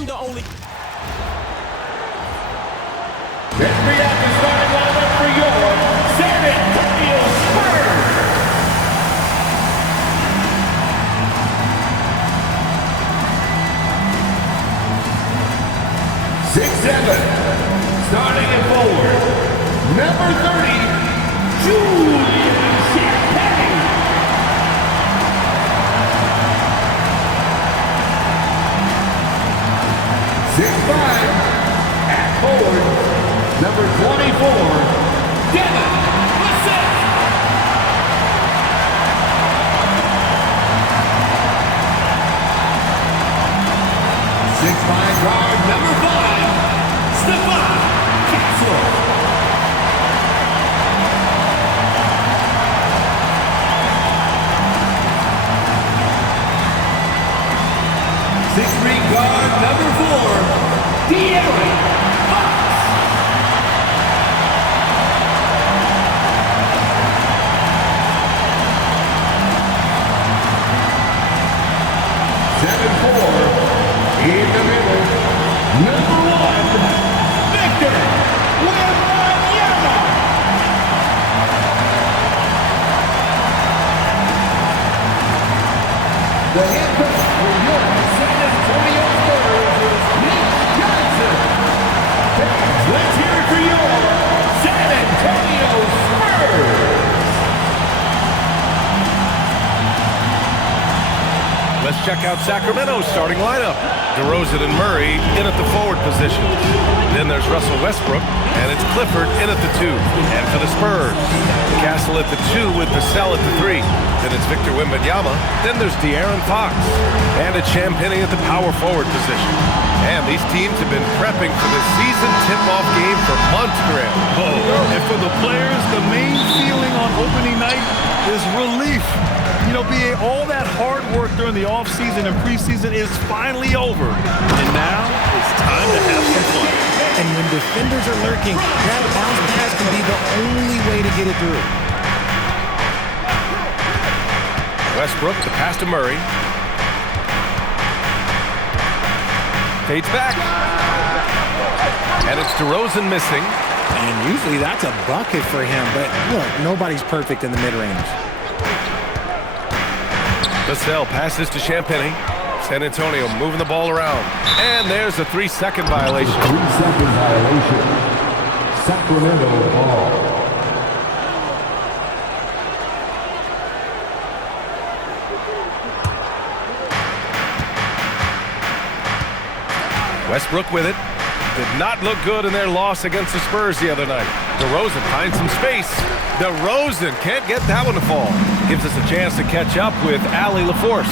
I'm the only. Let's bring out the starting lineup for your San Antonio Spurs. 6'7", starting at forward, number 30, Julian Champagne. 6'5", at forward, number 24, Devin Vassell. 6'5", guard, number 5, Stephon Castle. 6'3", guard, number 4, De'Aaron Fox. 7'4", in the middle, number 1, Victor Wembanyama. The head coach for your San Antonio Spurs is Nick Johnson. Let's hear it for your San Antonio Spurs. Let's check out Sacramento's starting lineup. DeRozan and Murray in at the forward positions. Then there's Russell Westbrook, and it's Clifford in at the 2. And for the Spurs, Castle at the 2 with Vassell at the 3. Then it's Victor Wembanyama. Then there's De'Aaron Fox. And it's Champagne at the power forward position. And these teams have been prepping for this season tip-off game for months, Graham. Oh, and for the players, the main feeling on opening night is relief. You know, BA, all that hard work during the offseason and preseason is finally over. And now it's time to have some fun. And when defenders are lurking, that bounce pass can be the only way to get it through. Westbrook, the pass to Murray. Fades back. And it's DeRozan missing. And usually that's a bucket for him, but look, nobody's perfect in the mid-range. Vassell passes to Champagne. San Antonio moving the ball around. And there's a 3-second violation. 3-second violation. Sacramento ball. Westbrook with it. Did not look good in their loss against the Spurs the other night. DeRozan finds some space. DeRozan can't get that one to fall. Gives us a chance to catch up with Allie LaForce.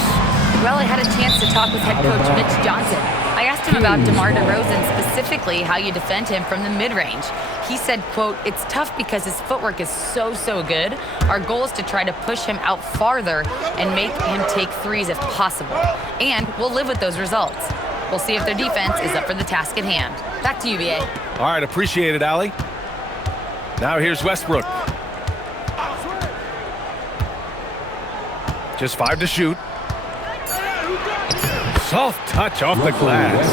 Well, I had a chance to talk with head coach Mitch Johnson. I asked him about DeMar DeRozan, specifically how you defend him from the mid-range. He said, quote, "It's tough because his footwork is so good. Our goal is to try to push him out farther and make him take threes if possible. And we'll live with those results. We'll see if their defense is up for the task at hand." Back to you, BA. All right, appreciate it, Allie. Now here's Westbrook. Just 5 to shoot. Soft touch off the glass.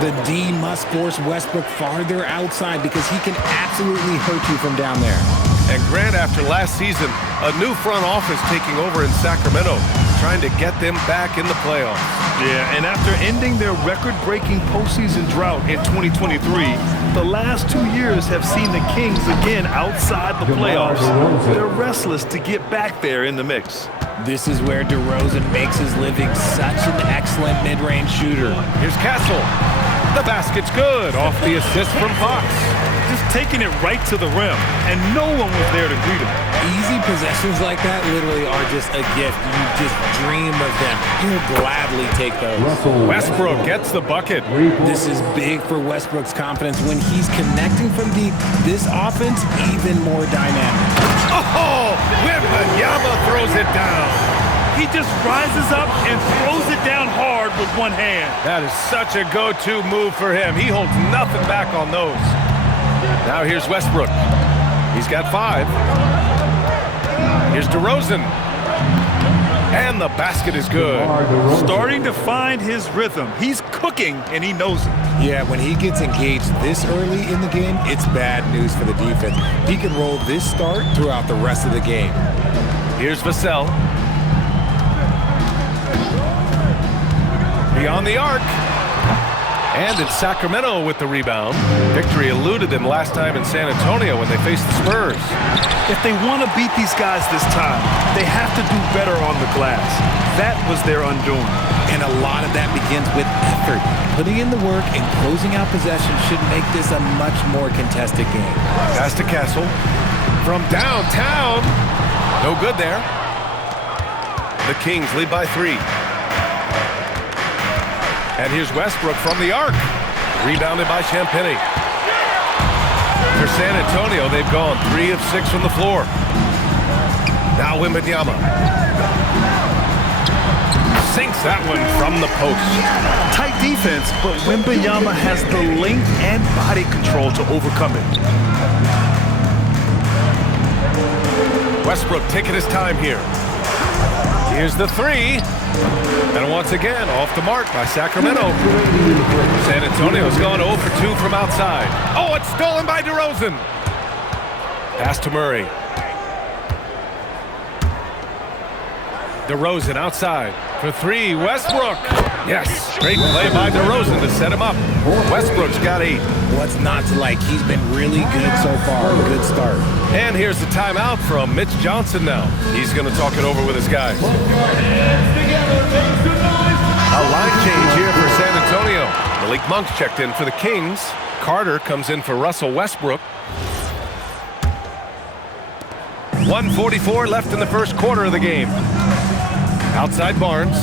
The D must force Westbrook farther outside because he can absolutely hurt you from down there. And Grant, after last season, a new front office taking over in Sacramento, trying to get them back in the playoffs. Yeah, and after ending their record-breaking postseason drought in 2023, the last 2 years have seen the Kings again outside the playoffs. They're restless to get back there in the mix. This is where DeRozan makes his living, such an excellent mid-range shooter. Here's Castle. The basket's good off the assist from Fox. Just taking it right to the rim, and no one was there to greet him. Easy possessions like that literally are just a gift. You just dream of them. You'll gladly take those. Westbrook gets the bucket. This is big for Westbrook's confidence. When he's connecting from deep, this offense even more dynamic. Oh, Wembanyama throws it down. He just rises up and throws it down hard with one hand. That is such a go-to move for him. He holds nothing back on those. Now here's Westbrook. He's got 5. Here's DeRozan. And the basket is good. Starting to find his rhythm. He's cooking, and he knows it. Yeah, when he gets engaged this early in the game, it's bad news for the defense. He can roll this start throughout the rest of the game. Here's Vassell. Beyond the arc. And it's Sacramento with the rebound. Victory eluded them last time in San Antonio when they faced the Spurs. If they want to beat these guys this time, they have to do better on the glass. That was their undoing. And a lot of that begins with effort. Putting in the work and closing out possession should make this a much more contested game. Pass to Castle. From downtown. No good there. The Kings lead by 3. And here's Westbrook from the arc. Rebounded by Champagnie. For San Antonio, they've gone 3 of 6 from the floor. Now Wembanyama. Sinks that one from the post. Tight defense, but Wembanyama has the length and body control to overcome it. Westbrook taking his time here. Here's the 3. And once again, off the mark by Sacramento. San Antonio's gone 0 for 2 from outside. Oh, it's stolen by DeRozan. Pass to Murray. DeRozan outside for 3. Westbrook. Yes, great play by DeRozan to set him up. Westbrook's got 8. What's not to like? He's been really good so far. Good start. And here's the timeout from Mitch Johnson now. He's going to talk it over with his guys. A line change here for San Antonio. Malik Monk's checked in for the Kings. Carter comes in for Russell Westbrook. 1:44 left in the first quarter of the game. Outside Barnes.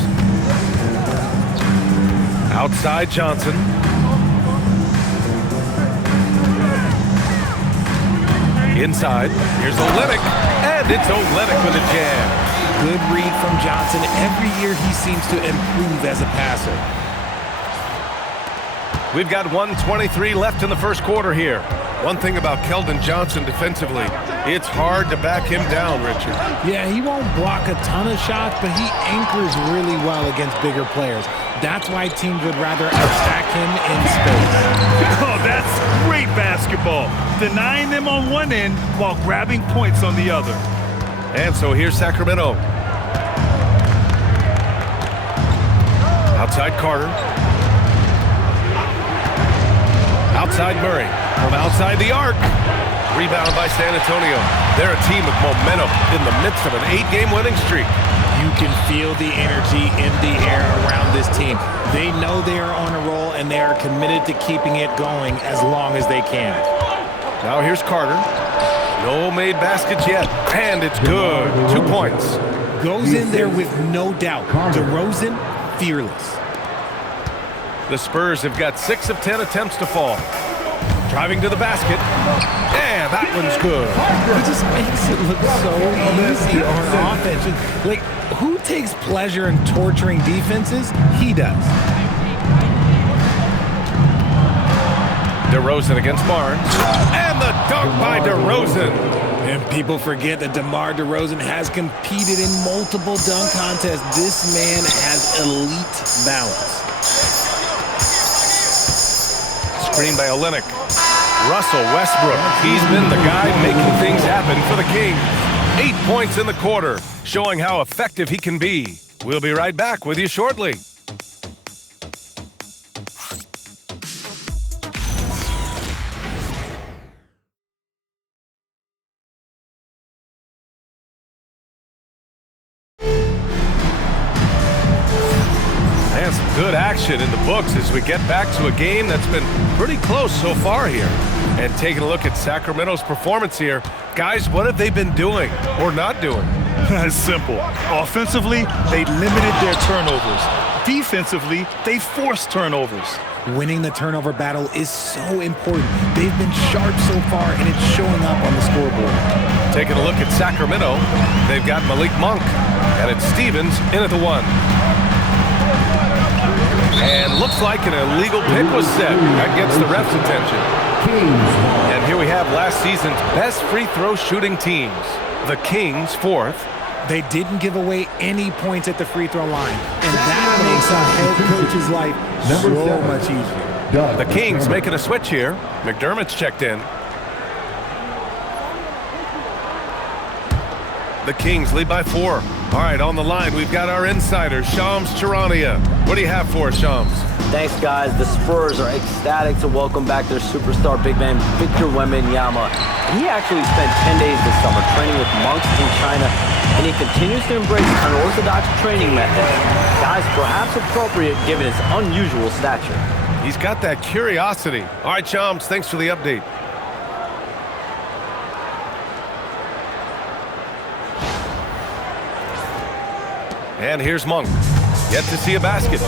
Outside Johnson. Inside. Here's Olynyk. And it's Olynyk with a jam. Good read from Johnson. Every year he seems to improve as a passer. We've got 1:23 left in the first quarter here. One thing about Keldon Johnson defensively, it's hard to back him down, Richard. Yeah, he won't block a ton of shots, but he anchors really well against bigger players. That's why teams would rather attack him in space. Oh, that's great basketball. Denying them on one end while grabbing points on the other. And so here's Sacramento. Outside Carter. Outside Murray. From outside the arc. Rebound by San Antonio. They're a team with momentum in the midst of an 8-game winning streak. You can feel the energy in the air around this team. They know they are on a roll, and they are committed to keeping it going as long as they can. Now here's Carter. No made baskets yet, and it's good. 2 points. Goes in there with no doubt. DeRozan, fearless. The Spurs have got 6 of 10 attempts to fall. Driving to the basket. And that one's good. He just makes it look so easy on offense. Like, who takes pleasure in torturing defenses? He does. DeRozan against Barnes. And the dunk by DeRozan. And people forget that DeMar DeRozan has competed in multiple dunk contests. This man has elite balance. Screen by Olynyk. Russell Westbrook. He's been the guy making things happen for the Kings. 8 points in the quarter, showing how effective he can be. We'll be right back with you shortly. And some good action in the books as we get back to a game that's been pretty close so far here. And taking a look at Sacramento's performance here, guys, what have they been doing or not doing? It's simple. Offensively, they limited their turnovers. Defensively, they forced turnovers. Winning the turnover battle is so important. They've been sharp so far, and it's showing up on the scoreboard. Taking a look at Sacramento, they've got Malik Monk, and it's Stevens in at the 1. And looks like an illegal pick was set. That gets the ref's attention. And here we have last season's best free throw shooting teams. The Kings 4th, They didn't give away any points at the free throw line, and that makes a head coach's life so much easier. The Kings making a switch here. McDermott's checked in. The Kings lead by 4. All right, on the line, we've got our insider, Shams Charania. What do you have for us, Shams? Thanks, guys. The Spurs are ecstatic to welcome back their superstar big man, Victor Wembanyama. He actually spent 10 days this summer training with monks in China, and he continues to embrace unorthodox training methods. Guys, perhaps appropriate given his unusual stature. He's got that curiosity. All right, Shams, thanks for the update. And here's Monk. Yet to see a basket.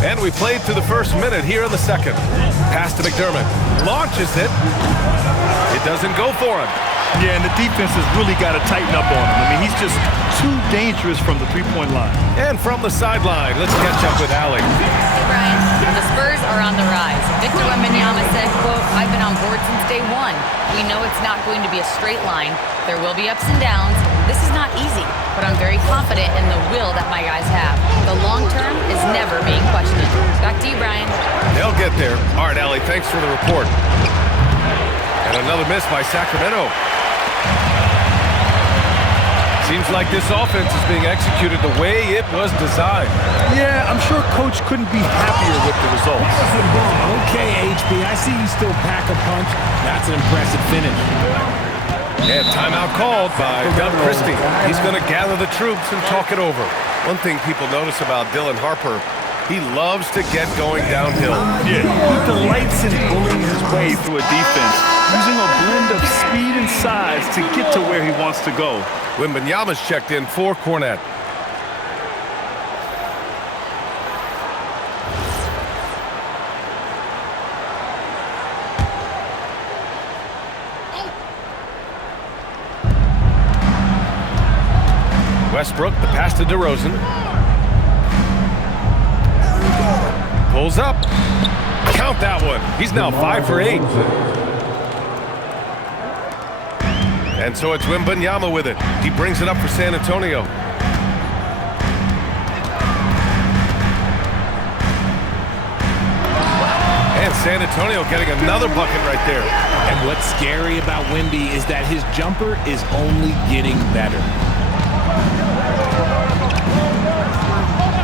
And we played through the first minute here in the second. Pass to McDermott. Launches it. It doesn't go for him. Yeah, and the defense has really got to tighten up on him. I mean, he's just too dangerous from the three-point line. And from the sideline, let's catch up with Allie. Hey, Brian. The Spurs are on the rise. Victor Wembanyama said, quote, "I've been on board since day one. We know it's not going to be a straight line. There will be ups and downs. This is not easy, but I'm very confident in the will that my guys have. The long term is never being questioned." Back to you, Brian. They'll get there. All right, Allie, thanks for the report. And another miss by Sacramento. Seems like this offense is being executed the way it was designed. Yeah, I'm sure Coach couldn't be happier with the results. Okay, HB, I see you still pack a punch. That's an impressive finish. And timeout called by Doug Christie. He's going to gather the troops and talk it over. One thing people notice about Dylan Harper, he loves to get going downhill. Yeah, he delights in bullying his way through a defense, using a blend of speed and size to get to where he wants to go. Wembanyama's checked in for Cornette. Westbrook, the pass to DeRozan. Pulls up. Count that one. He's now 5 for 8. And so it's Wembanyama with it. He brings it up for San Antonio. And San Antonio getting another bucket right there. And what's scary about Wemby is that his jumper is only getting better.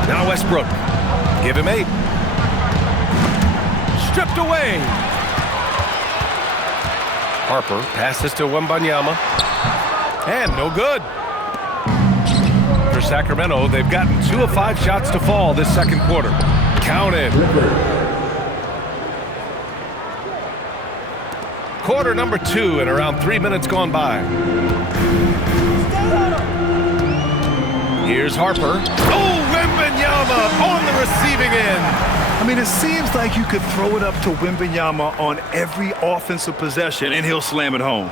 Now Westbrook. Give him 8. Stripped away. Harper passes to Wembanyama. And no good. For Sacramento, they've gotten 2 of 5 shots to fall this second quarter. Counted. Quarter number 2 and around 3 minutes gone by. Here's Harper. Oh, Wembanyama on the receiving end. I mean, it seems like you could throw it up to Wembanyama on every offensive possession, and he'll slam it home.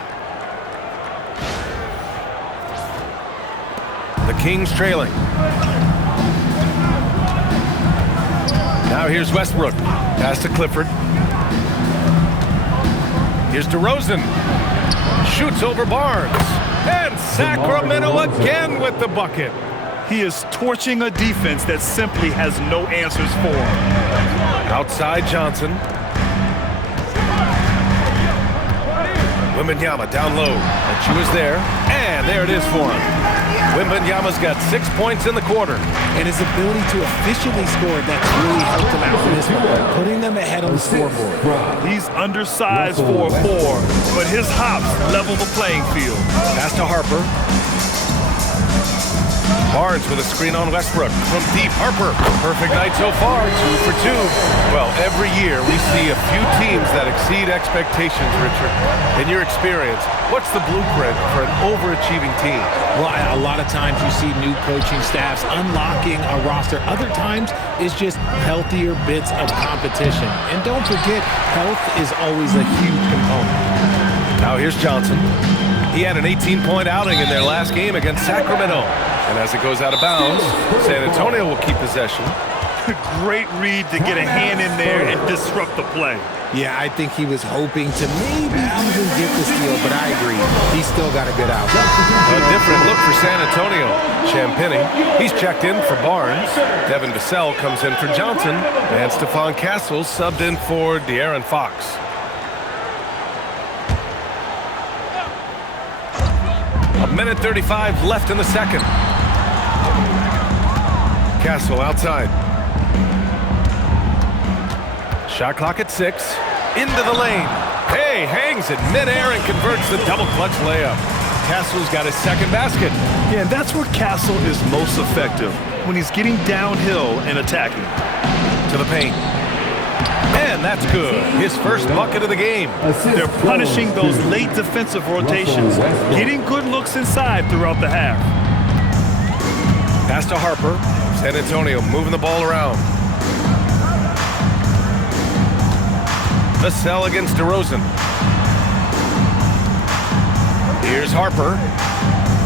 The Kings trailing. Now here's Westbrook. Pass to Clifford. Here's DeRozan. Shoots over Barnes. And Sacramento again with the bucket. He is torching a defense that simply has no answers for him. Outside Johnson. Wembanyama down low. And she was there. And there it is for him. Wembanyama's got 6 points in the quarter. And his ability to efficiently score, that's really helped him out in this one, putting them ahead on the scoreboard. He's undersized for a 4, but his hops level the playing field. Pass to Harper. Barnes with a screen on Westbrook. From deep, Harper. Perfect night so far, 2 for 2. Well, every year we see a few teams that exceed expectations, Richard. In your experience, what's the blueprint for an overachieving team? Well, a lot of times you see new coaching staffs unlocking a roster. Other times it's just healthier bits of competition. And don't forget, health is always a huge component. Now here's Johnson. He had an 18-point outing in their last game against Sacramento. And as it goes out of bounds, San Antonio will keep possession. Great read to get a hand in there and disrupt the play. Yeah, I think he was hoping to maybe even get the steal, but I agree. He still got a good outfit. A different look for San Antonio. Champagny, he's checked in for Barnes. Devin Vassell comes in for Johnson. And Stephon Castle subbed in for De'Aaron Fox. A minute 35 left in the second. Castle outside. Shot clock at 6. Into the lane. Hey, hangs it midair and converts the double clutch layup. Castle's got his second basket. Yeah, and that's where Castle is most effective, when he's getting downhill and attacking. To the paint. And that's good. His first bucket of the game. They're punishing those late defensive rotations, getting good looks inside throughout the half. Pass to Harper. San Antonio moving the ball around. Vassell against DeRozan. Here's Harper.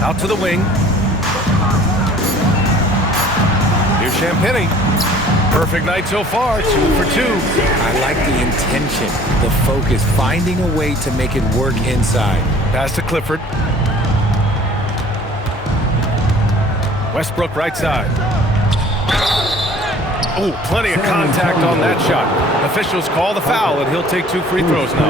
Out to the wing. Here's Champagny. Perfect night so far, 2 for 2. I like the intention, the focus, finding a way to make it work inside. Pass to Clifford. Westbrook right side. Oh, plenty of contact on that shot. Officials call the foul, and he'll take 2 free throws now.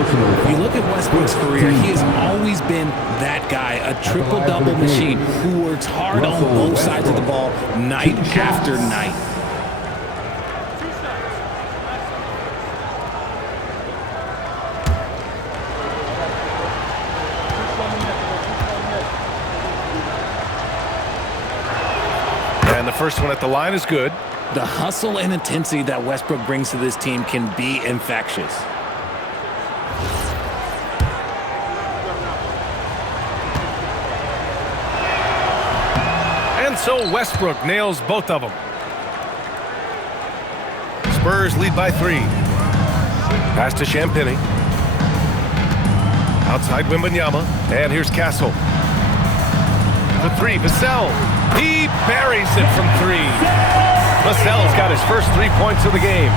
You look at Westbrook's career, he has always been that guy, a triple-double machine who works hard on both sides of the ball night after night. And the first one at the line is good. The hustle and intensity that Westbrook brings to this team can be infectious. And so Westbrook nails both of them. Spurs lead by 3. Pass to Champagny. Outside Wembanyama. And here's Castle. For 3, Vassell. He buries it from 3. Vassell's got his first 3 points of the game.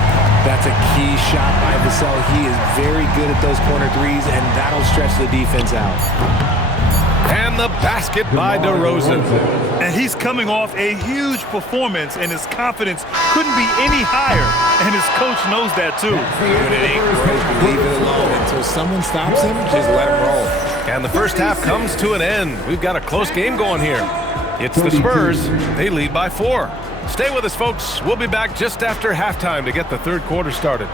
That's a key shot by Vassell. He is very good at those corner threes, and that'll stretch the defense out. And the basket by DeRozan. And he's coming off a huge performance, and his confidence couldn't be any higher. And his coach knows that, too. When it ain't broke, leave it alone. Until someone stops him, just let him roll. And the first half comes to an end. We've got a close game going here. It's the Spurs. They lead by 4. Stay with us, folks. We'll be back just after halftime to get the third quarter started.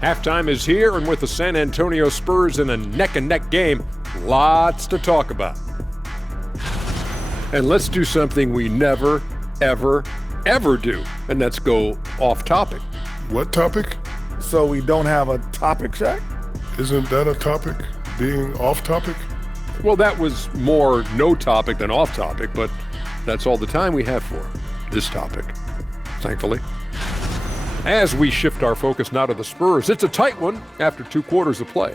Halftime is here, and with the San Antonio Spurs in a neck-and-neck game, lots to talk about. And let's do something we never, ever, ever do, and that's go off topic. What topic? So we don't have a topic, Shaq? Isn't that a topic? Being off topic? Well, that was more no topic than off topic, but that's all the time we have for this topic, thankfully. As we shift our focus now to the Spurs, it's a tight one after 2 quarters of play.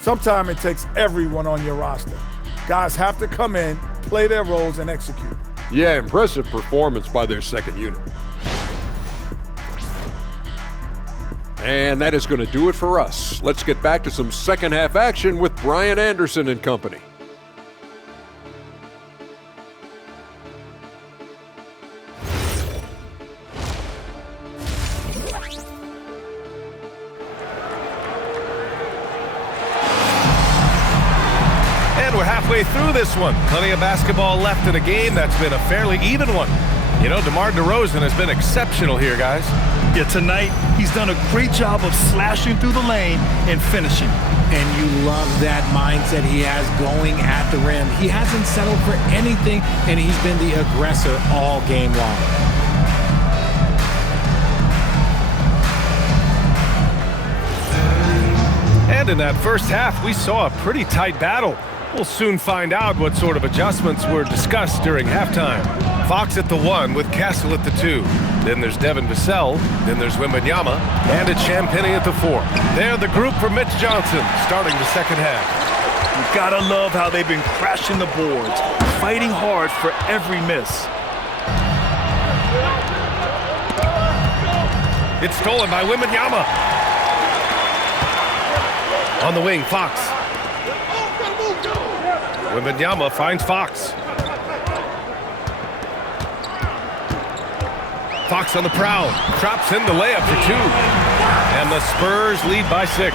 Sometimes it takes everyone on your roster. Guys have to come in, play their roles, and execute. Yeah, impressive performance by their second unit. And that is going to do it for us. Let's get back to some second half action with Brian Anderson and company. We're halfway through this one. Plenty of basketball left in a game that's been a fairly even one. You know, DeMar DeRozan has been exceptional here, guys. Yeah, tonight he's done a great job of slashing through the lane and finishing. And you love that mindset he has going at the rim. He hasn't settled for anything, and he's been the aggressor all game long. And in that first half, we saw a pretty tight battle. We'll soon find out what sort of adjustments were discussed during halftime. Fox at the 1 with Castle at the 2. Then there's Devin Vassell. Then there's Wembanyama. And it's Champagnie at the 4. They're the group for Mitch Johnson starting the second half. You gotta love how they've been crashing the boards, fighting hard for every miss. It's stolen by Wembanyama. On the wing, Fox. Wembanyama finds Fox. Fox on the prowl. Drops in the layup for 2. And the Spurs lead by 6.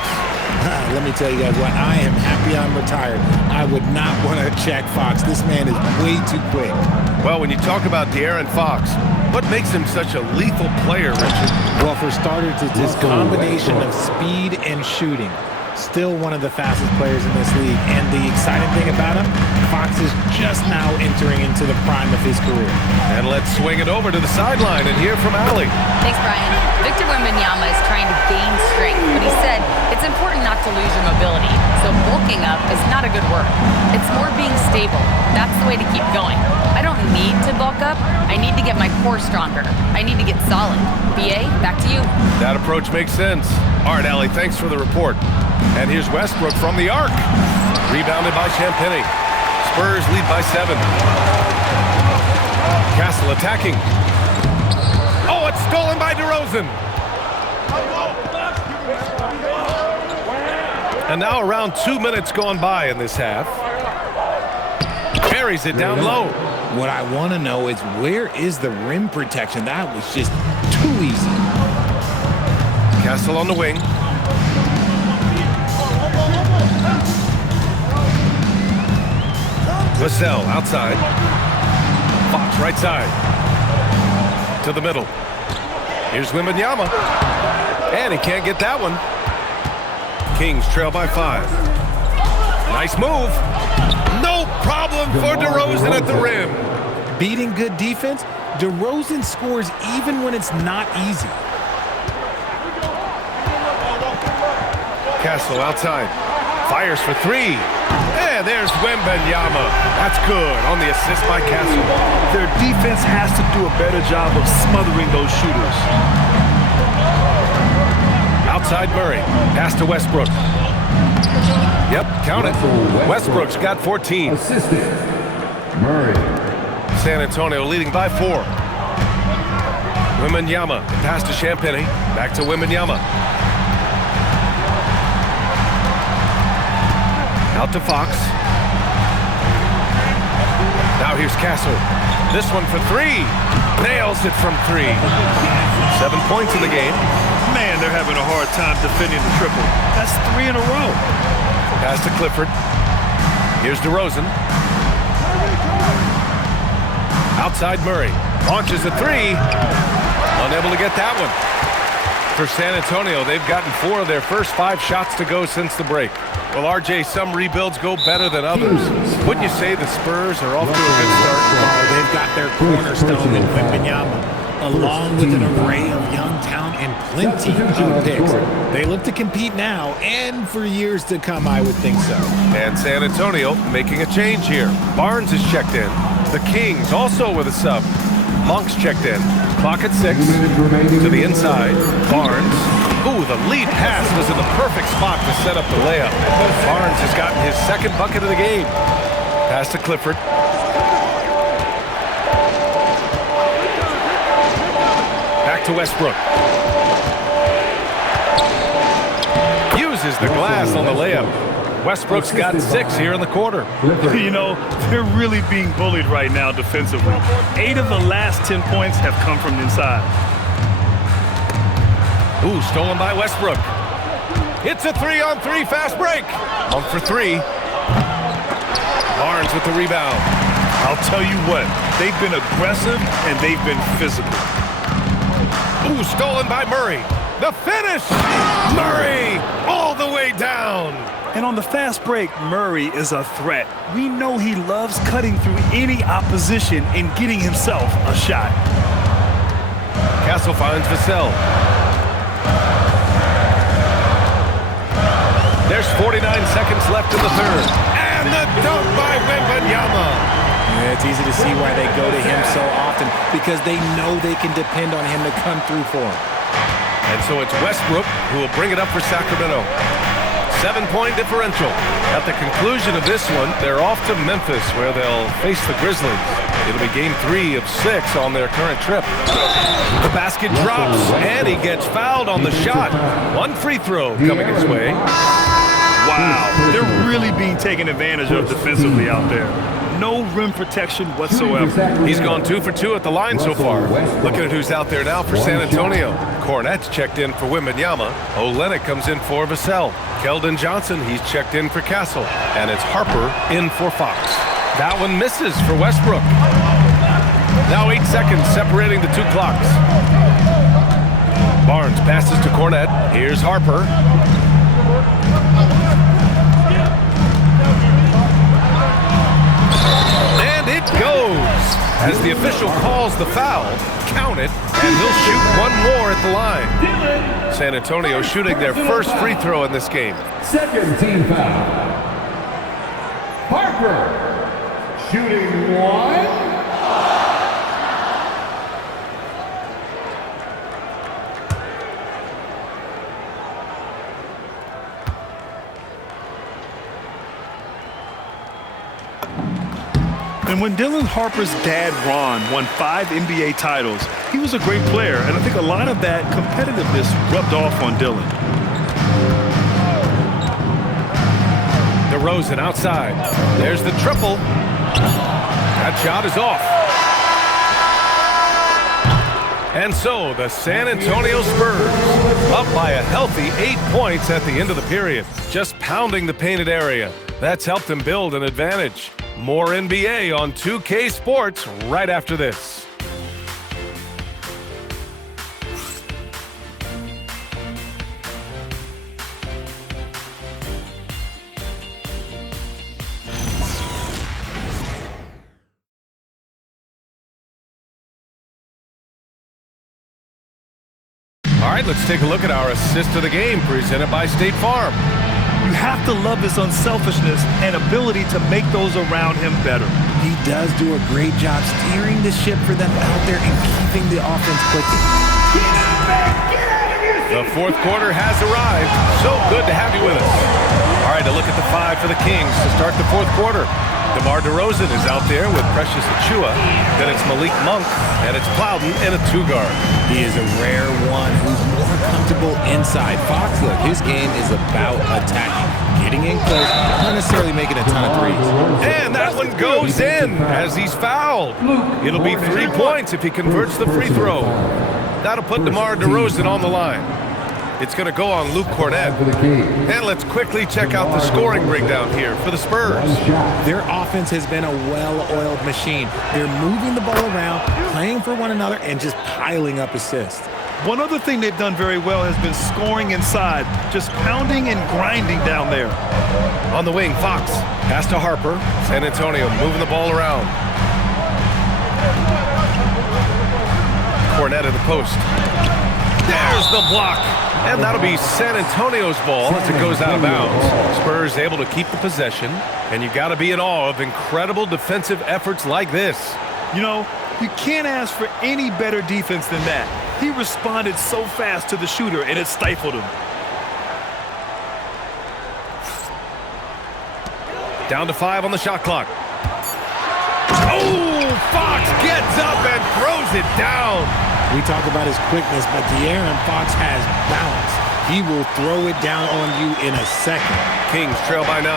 Let me tell you guys what, I am happy I'm retired. I would not want to check Fox. This man is way too quick. Well, when you talk about De'Aaron Fox, what makes him such a lethal player, Richard? Well, for starters, it's his combination of speed and shooting. Still one of the fastest players in this league. And the exciting thing about him, Fox is just now entering into the prime of his career. And let's swing it over to the sideline and hear from Allie. Thanks, Brian. Victor Wembanyama is trying to gain strength, but he said it's important not to lose your mobility. So bulking up is not a good word. It's more being stable. That's the way to keep going. I don't need to bulk up. I need to get my core stronger. I need to get solid. BA, back to you. That approach makes sense. All right, Allie, thanks for the report. And here's Westbrook from the arc. Rebounded by Champagnie. Spurs lead by 7. Castle attacking. Oh, it's stolen by DeRozan. And now around 2 minutes gone by in this half. Buries it down low. What I want to know is where is the rim protection? That was just too easy. Castle on the wing. Vassell outside. Fox right side. To the middle. Here's Wembanyama. And he can't get that one. Kings trail by 5. Nice move. No problem for DeRozan at the rim. Beating good defense, DeRozan scores even when it's not easy. Castle outside. Fires for 3. And there's Wembanyama. That's good on the assist by Castle. Their defense has to do a better job of smothering those shooters. Outside Murray. Pass to Westbrook. Yep, count it. Westbrook's got 14. Assistant, Murray. San Antonio leading by 4. Wembanyama. Pass to Champagnie. Back to Wembanyama. Out to Fox. Now here's Castle. This one for 3. Nails it from 3. 7 points in the game. Man, they're having a hard time defending the triple. That's 3 in a row. Pass to Clifford. Here's DeRozan. Outside Murray. Launches a 3. Unable to get that one. For San Antonio, they've gotten 4 of their first 5 shots to go since the break. Well, RJ, some rebuilds go better than others. Wouldn't you say the Spurs are off to a good start? Oh, they've got their cornerstone in Wembanyama, along with an array of young talent and plenty of picks. They look to compete now and for years to come, I would think so. And San Antonio making a change here. Barnes is checked in. The Kings also with a sub. Monk's checked in. Clock at 6. To the inside. Barnes. Ooh, the lead pass was in the perfect spot to set up the layup. Barnes has gotten his second bucket of the game. Pass to Clifford. Back to Westbrook. Uses the glass on the layup. Westbrook's got 6 here in the quarter. You know, they're really being bullied right now defensively. 8 of the last 10 points have come from inside. Ooh, stolen by Westbrook. It's a 3-on-3 fast break. On for 3. Barnes with the rebound. I'll tell you what, they've been aggressive and they've been physical. Ooh, stolen by Murray. The finish! Murray all the way down. And on the fast break, Murray is a threat. We know he loves cutting through any opposition and getting himself a shot. Castle finds Vassell. There's 49 seconds left in the third. And And the dunk by Wembanyama. Yeah, it's easy to see why they go to him so often, because they know they can depend on him to come through for them. And so it's Westbrook who will bring it up for Sacramento. 7-point differential. At the conclusion of this one, they're off to Memphis, where they'll face the Grizzlies. It'll be game 3 of 6 on their current trip. The basket drops, and he gets fouled on the shot. One free throw coming his way. Wow, they're really being taken advantage of defensively out there. No rim protection whatsoever. He's gone 2 for 2 at the line so far. Looking at who's out there now for San Antonio. Cornette's checked in for Wembanyama. Olenek comes in for Vassell. Keldon Johnson, he's checked in for Castle. And it's Harper in for Fox. That one misses for Westbrook. Now 8 seconds separating the two clocks. Barnes passes to Cornette. Here's Harper. And it goes. As the official calls the foul, count it, and he'll shoot one more at the line. San Antonio shooting their first free throw in this game. Second team foul. Harper shooting one. And when Dylan Harper's dad, Ron, won 5 NBA titles, he was a great player, and I think a lot of that competitiveness rubbed off on Dylan. DeRozan outside. There's the triple. That shot is off. And so the San Antonio Spurs up by a healthy 8 points at the end of the period, just pounding the painted area. That's helped them build an advantage. More NBA on 2K Sports right after this. All right, let's take a look at our assist of the game presented by State Farm. You have to love his unselfishness and ability to make those around him better. He does do a great job steering the ship for them out there and keeping the offense clicking. The fourth quarter has arrived. So good to have you with us. All right, a look at the 5 for the Kings to start the fourth quarter. DeMar DeRozan is out there with Precious Achiuwa. Then it's Malik Monk, and it's Plowden in a 2-guard. He is a rare one who's more comfortable inside. Fox, look, his game is about attacking, getting in close, not necessarily making a ton of threes. And that one goes in as he's fouled. It'll be 3 points if he converts the free throw. That'll put DeMar DeRozan on the line. It's going to go on Luke Cornette. And let's quickly check out the scoring breakdown here for the Spurs. Their offense has been a well-oiled machine. They're moving the ball around, playing for one another, and just piling up assists. One other thing they've done very well has been scoring inside, just pounding and grinding down there. On the wing, Fox. Pass to Harper. San Antonio moving the ball around. Cornette at the post. There's the block. And that'll be San Antonio's ball as it goes out of bounds. Spurs able to keep the possession. And you got to be in awe of incredible defensive efforts like this. You know, you can't ask for any better defense than that. He responded so fast to the shooter, and it stifled him. Down to 5 on the shot clock. Oh, Fox gets up and throws it down. We talk about his quickness, but De'Aaron Fox has balance. He will throw it down on you in a second. Kings trail by 9.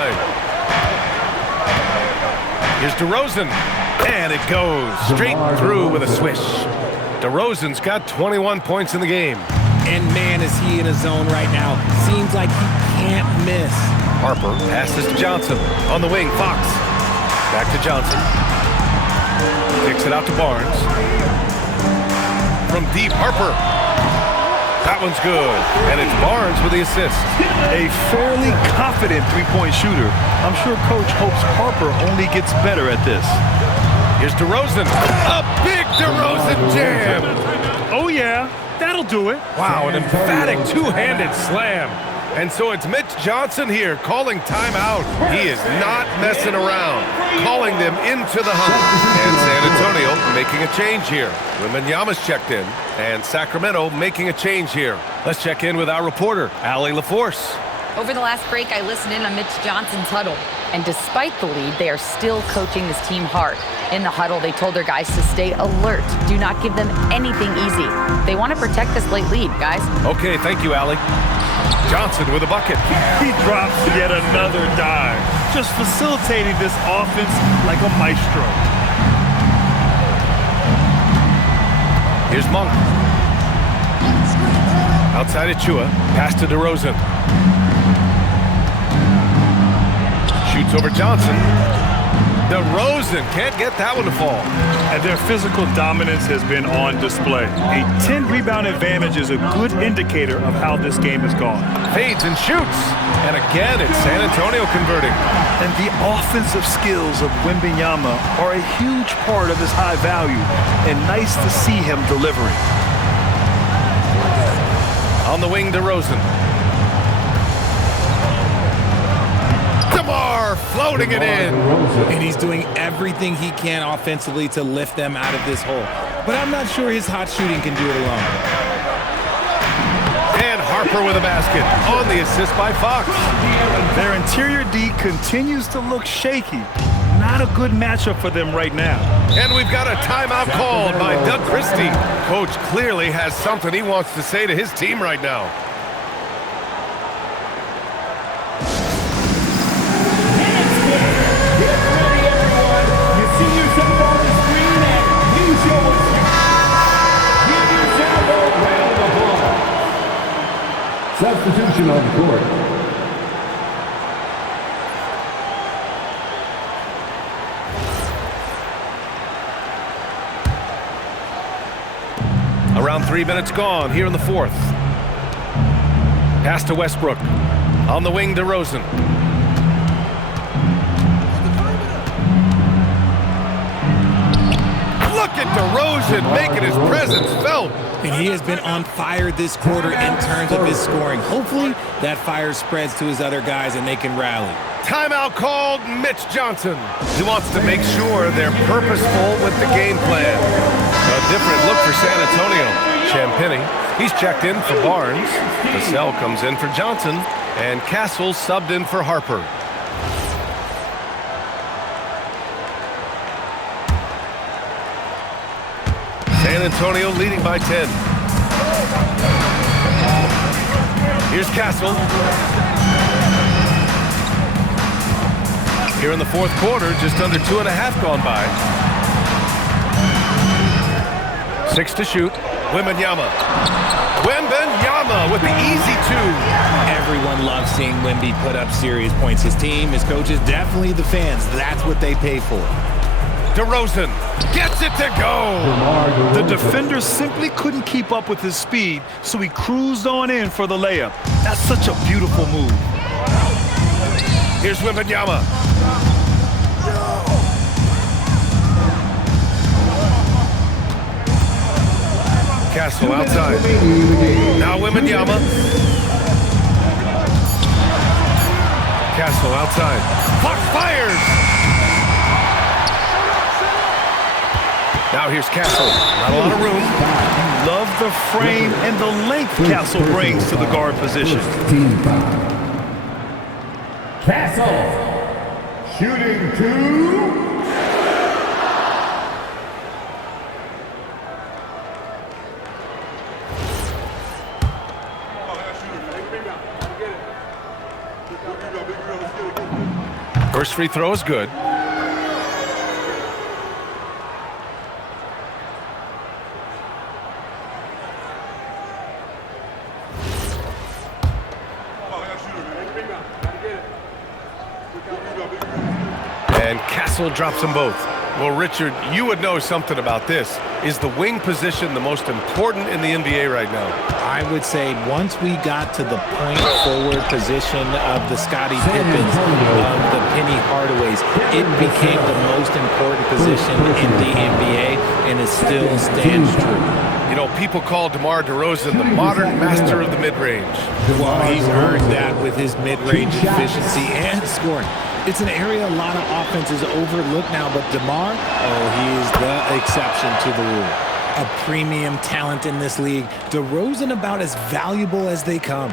Here's DeRozan. And it goes straight through with a swish. DeRozan's got 21 points in the game. And man, is he in a zone right now. Seems like he can't miss. Harper passes to Johnson. On the wing, Fox. Back to Johnson. Kicks it out to Barnes. From deep, Harper. That one's good. And it's Barnes with the assist. A fairly confident three-point shooter. I'm sure Coach hopes Harper only gets better at this. Here's DeRozan. A big DeRozan jam. Oh, yeah. That'll do it. Wow, an emphatic two-handed slam. And so it's Mitch Johnson here calling timeout. He is not messing around, calling them into the hunt. And San Antonio making a change here. Wembanyama's checked in, and Sacramento making a change here. Let's check in with our reporter, Allie LaForce. Over the last break, I listened in on Mitch Johnson's huddle. And despite the lead, they are still coaching this team hard. In the huddle, they told their guys to stay alert. Do not give them anything easy. They want to protect this late lead, guys. Okay, thank you, Allie. Johnson with a bucket. He drops yet another dive, just facilitating this offense like a maestro. Here's Monk. Outside Achua, pass to DeRozan. Shoots over Johnson. DeRozan can't get that one to fall. And their physical dominance has been on display. A 10-rebound advantage is a good indicator of how this game has gone. Fades and shoots. And again, it's San Antonio converting. And the offensive skills of Wembanyama are a huge part of his high value. And nice to see him delivering. On the wing, DeRozan. DeMar floating it in. And he's doing everything he can offensively to lift them out of this hole. But I'm not sure his hot shooting can do it alone. And Harper with a basket on the assist by Fox. Their interior D continues to look shaky. Not a good matchup for them right now. And we've got a timeout called by Doug Christie. Coach clearly has something he wants to say to his team right now. Substitution on the court. Around 3 minutes gone here in the fourth. Pass to Westbrook. On the wing, DeRozan. Look at DeRozan making his presence felt. And he has been on fire this quarter in terms of his scoring. Hopefully, that fire spreads to his other guys and they can rally. Timeout called Mitch Johnson. He wants to make sure they're purposeful with the game plan. A different look for San Antonio. Champagny, he's checked in for Barnes. Vassell comes in for Johnson. And Castle subbed in for Harper. San Antonio leading by 10. Here's Castle. Here in the fourth quarter, just under 2.5 gone by. 6 to shoot. Wembanyama. Wembanyama with the easy two. Everyone loves seeing Wemby put up serious points. His team, his coaches, definitely the fans. That's what they pay for. DeRozan gets it to go. The defender simply couldn't keep up with his speed, so he cruised on in for the layup. That's such a beautiful move. Here's Wembanyama. Castle outside. Now Wembanyama. Castle outside. Clock fires. Now here's Castle. Not a lot of room. Love the frame and the length Castle brings to the guard position. Castle shooting 2. First free throw is good. And Castle drops them both. Well, Richard, you would know something about this. Is the wing position the most important in the NBA right now? I would say once we got to the point forward position of the Scottie Pippins, of the Penny Hardaways, it became the most important position in the NBA. and it still stands true. You know, people call DeMar DeRozan the modern master of the mid-range. Well, he's earned that with his mid-range efficiency and scoring. It's an area a lot of offenses overlook now, but DeMar, he is the exception to the rule. A premium talent in this league. DeRozan about as valuable as they come.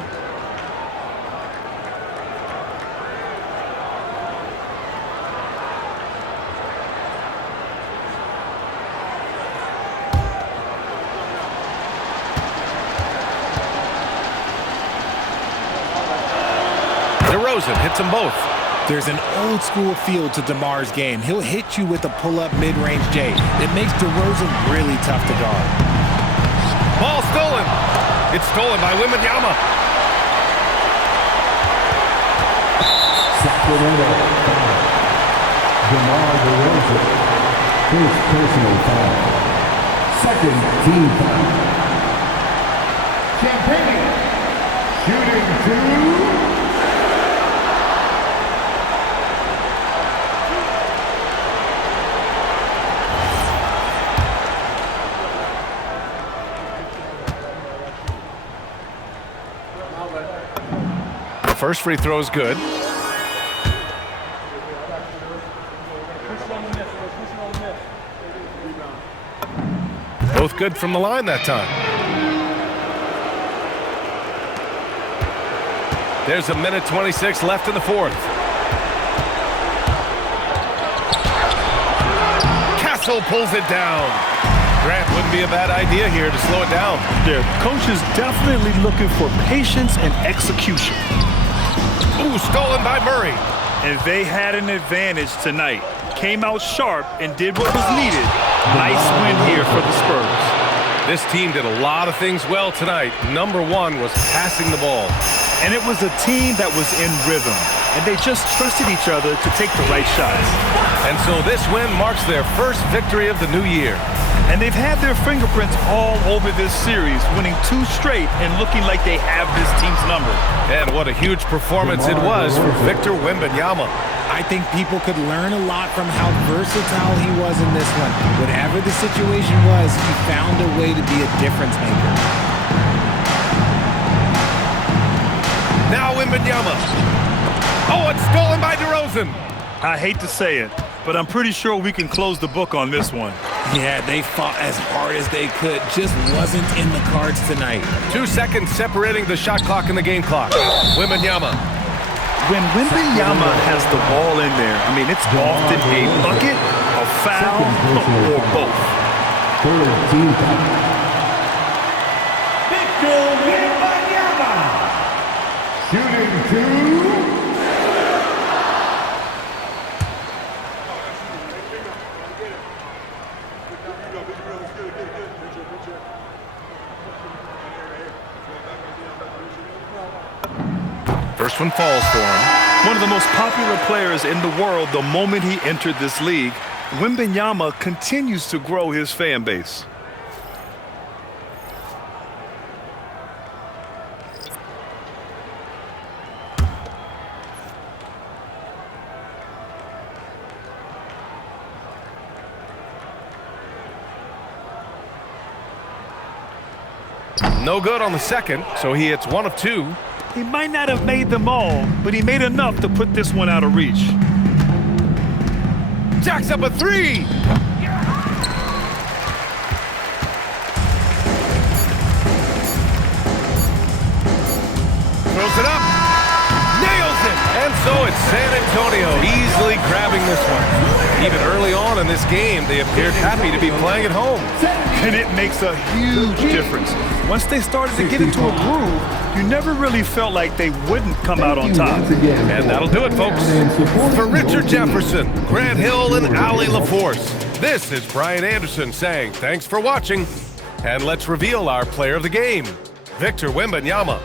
DeRozan hits them both. There's an old school feel to DeMar's game. He'll hit you with a pull-up mid-range J. It makes DeRozan really tough to guard. Ball stolen. It's stolen by Wembanyama. Sacramento foul. DeMar DeRozan. First personal foul. Second team foul. Champagne. Shooting two. First free throw is good. Both good from the line that time. There's a minute 26 left in the fourth. Castle pulls it down. Grant wouldn't be a bad idea here to slow it down. Their coach is definitely looking for patience and execution. Ooh, stolen by Murray. And they had an advantage tonight. Came out sharp and did what was needed. Nice win here for the Spurs. This team did a lot of things well tonight. Number one was passing the ball. And it was a team that was in rhythm. And they just trusted each other to take the right shots. And so this win marks their first victory of the new year. And they've had their fingerprints all over this series, winning 2 straight and looking like they have this team's number. And what a huge performance it was for Victor Wembanyama. I think people could learn a lot from how versatile he was in this one. Whatever the situation was, he found a way to be a difference maker. Now Wembanyama. Oh, it's stolen by DeRozan. I hate to say it, but I'm pretty sure we can close the book on this one. Yeah, they fought as hard as they could. Just wasn't in the cards tonight. 2 seconds separating the shot clock and the game clock. Wembanyama. When Wembanyama has the ball in there, I mean, it's often a bucket, a foul, or both. Third team foul. Victor Wembanyama. Shooting two. First one falls for him. One of the most popular players in the world the moment he entered this league, Wembanyama continues to grow his fan base. No good on the second, so he hits 1 of 2. He might not have made them all, but he made enough to put this one out of reach. Jacks up a 3. Throws it up. Nails it. And so it's San Antonio easily grabbing this one. Even early on in this game, they appeared happy to be playing at home. And it makes a huge difference. Once they started to get into a groove, you never really felt like they wouldn't come out on top. And that'll do it, folks. For Richard Jefferson, Grant Hill, and Ali LaForce, this is Brian Anderson saying thanks for watching. And let's reveal our player of the game, Victor Wembanyama.